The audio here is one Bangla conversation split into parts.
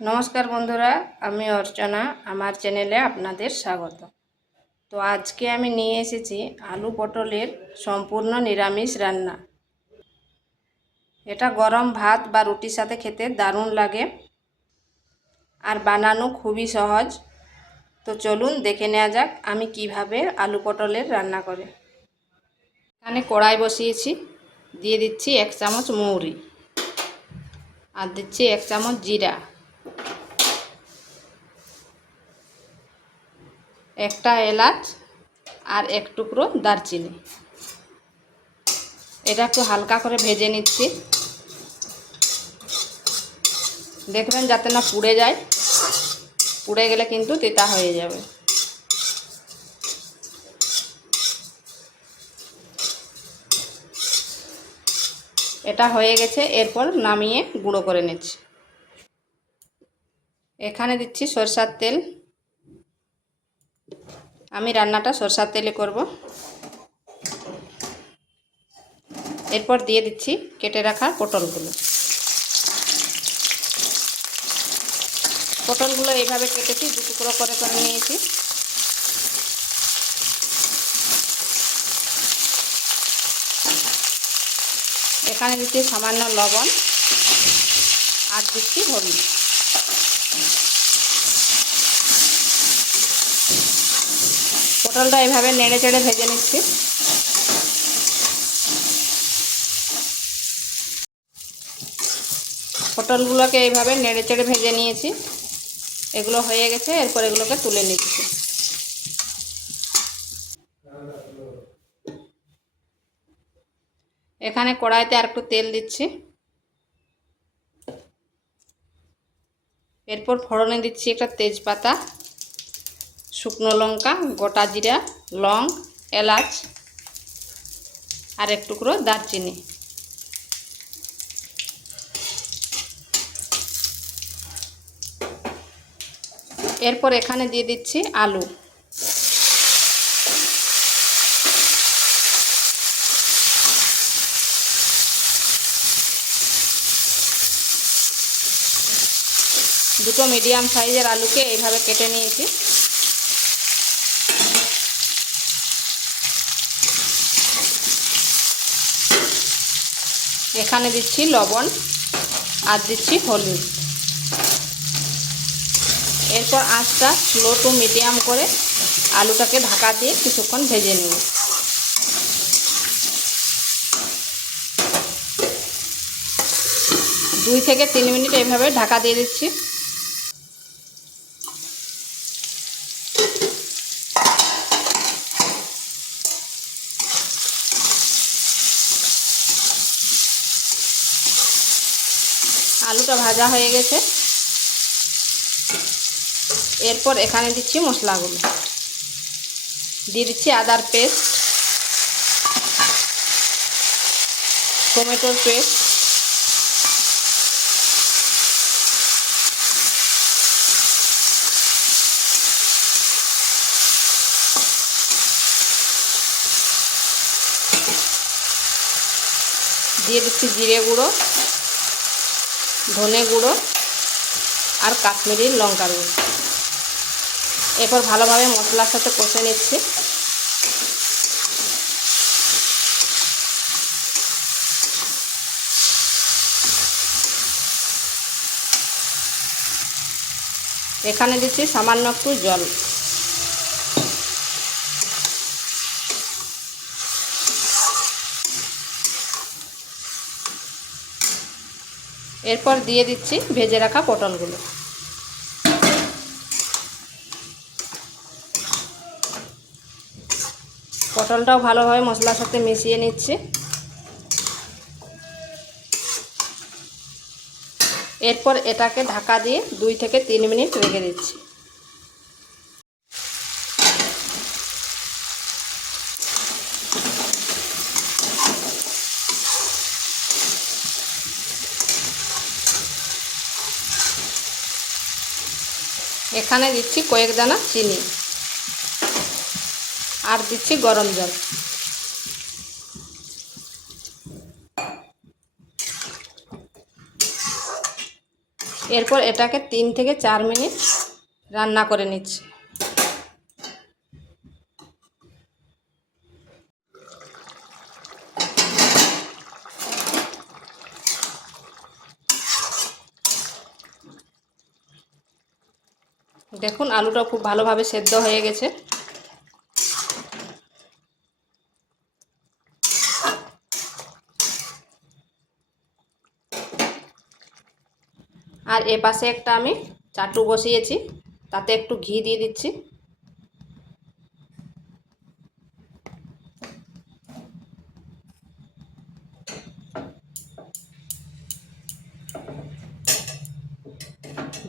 নমস্কার বন্ধুরা, আমি অর্চনা, আমার চ্যানেলে আপনাদের স্বাগত। তো আজকে আমি নিয়ে এসেছি আলু পটলের সম্পূর্ণ নিরামিষ রান্না। এটা গরম ভাত বা রুটির সাথে খেতে দারুণ লাগে আর বানানো খুবই সহজ। তো চলুন দেখে নেওয়া যাক আমি কীভাবে আলু পটলের রান্না করে। এখানে কড়াই বসিয়েছি, দিয়ে দিচ্ছি এক চামচ মৌরি। আর দিচ্ছি এক চামচ জিরা। একটা এলাচ আর এক টুকরো দারচিনি। এটা একটু হালকা করে ভেজে নিচ্ছি। দেখবেন যাতে না পুড়ে যায়। পুড়ে গেলে কিন্তু তেতা হয়ে যাবে। এটা হয়ে গেছে, এরপর নামিয়ে গুঁড়ো করে নিচ্ছি। এখানে দিচ্ছি সরষার তেল। আমি রান্নাটা সরষার তেলে করব। এরপর দিয়ে দিচ্ছি কেটে রাখা পটলগুলো। পটলগুলো এইভাবে কেটেছি, দু টুকরো করে করে নিয়েছি। এখানে দিচ্ছি সামান্য লবণ, আর দিচ্ছি হলুদ। পটলটা এইভাবে নেড়ে চেড়ে ভেজে নিচ্ছি। পটলগুলোকে এইভাবে নেড়ে চেড়ে ভেজে নিয়েছি। এগুলো হয়ে গেছে, এরপর এগুলোকে তুলে নিচ্ছি। এখানে কড়াইতে আর একটু তেল দিচ্ছি। এরপর ফোড়নে দিচ্ছি একটা তেজপাতা। শুকনো লঙ্কা, গোটা জিরা, লং, এলাচ আর এক টুকরো দারচিনি। এরপর এখানে দিয়ে দিচ্ছি আলু। দুটো মিডিয়াম সাইজের আলুকে এইভাবে কেটে নিয়েছি। এখানে দিচ্ছি লবণ আর দিচ্ছি হলুদ। এরপর আঁচটা স্লো টু মিডিয়াম করে আলুটাকে ঢাকা দিয়ে কিছুক্ষণ ভেজে নেব। দুই থেকে তিন মিনিট এইভাবে ঢাকা দিয়ে দিচ্ছি। আলুটা ভাজা হয়ে গেছে। এরপর এখানে দিচ্ছি মশলাগুলো। দিচ্ছি আদার পেস্ট, টমেটোর পেস্ট, দিয়ে দিচ্ছি জিরে গুঁড়ো। ধনে গুঁড়ো আর কাশ্মীরি লঙ্কার গুঁড়ো। এরপর ভালোভাবে মশলার সাথে কষে নিচ্ছি। এখানে দিচ্ছি সামান্য একটু জল। এরপর দিয়ে দিচ্ছি ভেজে রাখা পটলগুলো। পটলটাও ভালোভাবে মশলার সাথে মিশিয়ে নিচ্ছি। এরপর এটাকে ঢাকা দিয়ে দুই থেকে তিন মিনিট রেখে দিচ্ছি। এখানে দিচ্ছি কয়েক দানা চিনি। আর দিচ্ছি গরম জল। এরপর এটাকে তিন থেকে চার মিনিট রান্না করে নিচ্ছি। দেখুন, আলুটা খুব ভালোভাবে সেদ্ধ হয়ে গেছে। আর এ পাশে একটা আমি চাটু বসিয়েছি, তাতে একটু ঘি দিয়ে দিচ্ছি।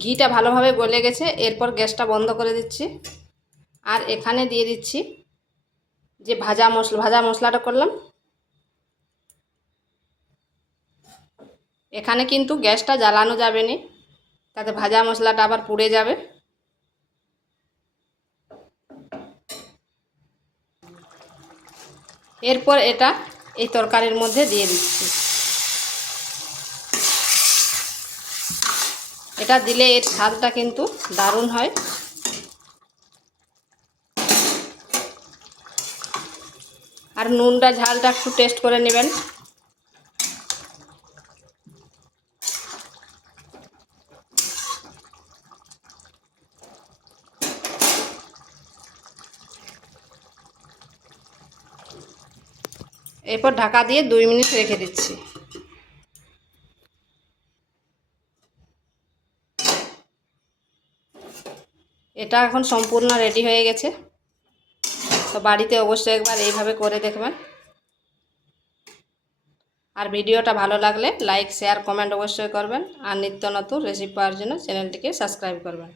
ঘিটা ভালোভাবে গলে গেছে, এরপর গ্যাসটা বন্ধ করে দিচ্ছি। আর এখানে দিয়ে দিচ্ছি যে ভাজা মশলা, ভাজা মশলাটা করলাম। এখানে কিন্তু গ্যাসটা জ্বালানো যাবে না, তাতে ভাজা মশলাটা আবার পুড়ে যাবে। এরপর এটা এই তরকারির মধ্যে দিয়ে দিচ্ছি। এটা দিলে এর স্বাদটা কিন্তু দারুণ হয়। আর নুনটা, ঝালটা একটু টেস্ট করে নেবেন। এরপর ঢাকা দিয়ে দুই মিনিট রেখে দিচ্ছি। এটা এখন সম্পূর্ণ রেডি হয়ে গেছে। তো বাড়িতে অবশ্যই একবার এইভাবে করে দেখবেন। আর ভিডিওটা ভালো লাগলে লাইক শেয়ার কমেন্ট অবশ্যই করবেন। আর নিত্য নতুন রেসিপি পাওয়ার জন্য চ্যানেলটিকে সাবস্ক্রাইব করবেন।